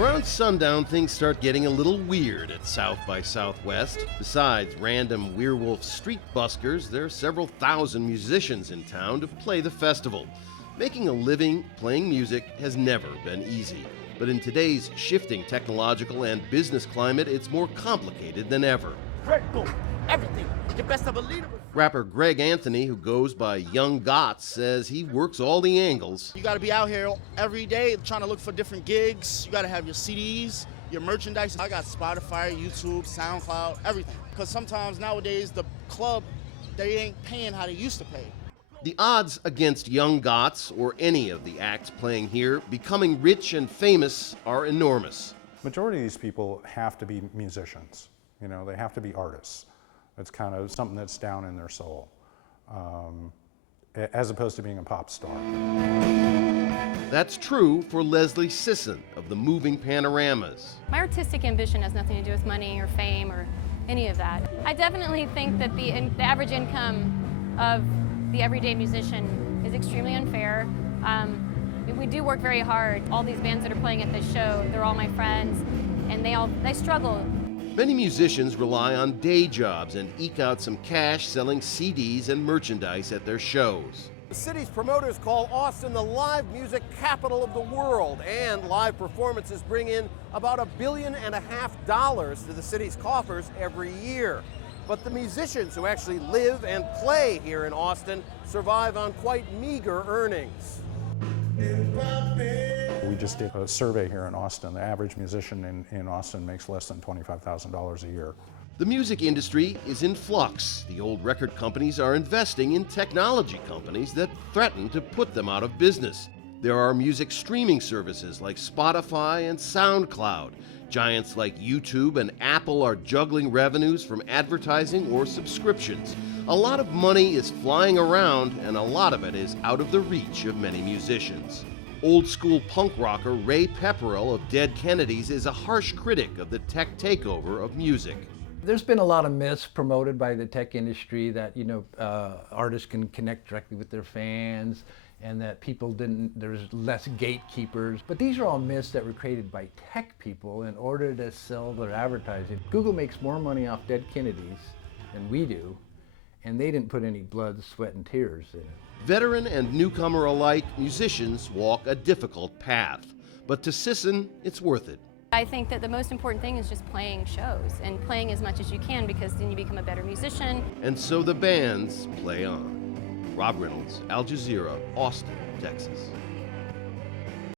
Around sundown, things start getting a little weird at South by Southwest. Besides random werewolf street buskers, there are several thousand musicians in town to play the festival. Making a living playing music has never been easy. But in today's shifting technological and business climate, it's more complicated than ever. Everything. The best of a leader. Rapper Greg Anthony, who goes by Young Goth, says he works all the angles. You got to be out here every day trying to look for different gigs. You got to have your CDs, your merchandise. I got Spotify, YouTube, SoundCloud, everything. Because sometimes nowadays the club, they ain't paying how they used to pay. The odds against Young Goths or any of the acts playing here becoming rich and famous are enormous. Majority of these people have to be musicians. You know, they have to be artists. It's kind of something that's down in their soul, as opposed to being a pop star. That's true for Leslie Sxsw of the Moving Panoramas. My artistic ambition has nothing to do with money or fame or any of that. I definitely think that the average income of the everyday musician is extremely unfair. We do work very hard. All these bands that are playing at this show, they're all my friends, and they struggle. Many musicians rely on day jobs and eke out some cash selling CDs and merchandise at their shows. The city's promoters call Austin the live music capital of the world, and live performances bring in about $1.5 billion to the city's coffers every year. But the musicians who actually live and play here in Austin survive on quite meager earnings. We just did a survey here in Austin. The average musician in Austin makes less than $25,000 a year. The music industry is in flux. The old record companies are investing in technology companies that threaten to put them out of business. There are music streaming services like Spotify and SoundCloud. Giants like YouTube and Apple are juggling revenues from advertising or subscriptions. A lot of money is flying around, and a lot of it is out of the reach of many musicians. Old school punk rocker Ray Pepperell of Dead Kennedys is a harsh critic of the tech takeover of music. There's been a lot of myths promoted by the tech industry that, artists can connect directly with their fans and that there's less gatekeepers. But these are all myths that were created by tech people in order to sell their advertising. Google makes more money off Dead Kennedys than we do, and they didn't put any blood, sweat, and tears in it. Veteran and newcomer alike, musicians walk a difficult path. But to Sxsw, it's worth it. I think that the most important thing is just playing shows and playing as much as you can, because then you become a better musician. And so the bands play on. Rob Reynolds, Al Jazeera, Austin, Texas.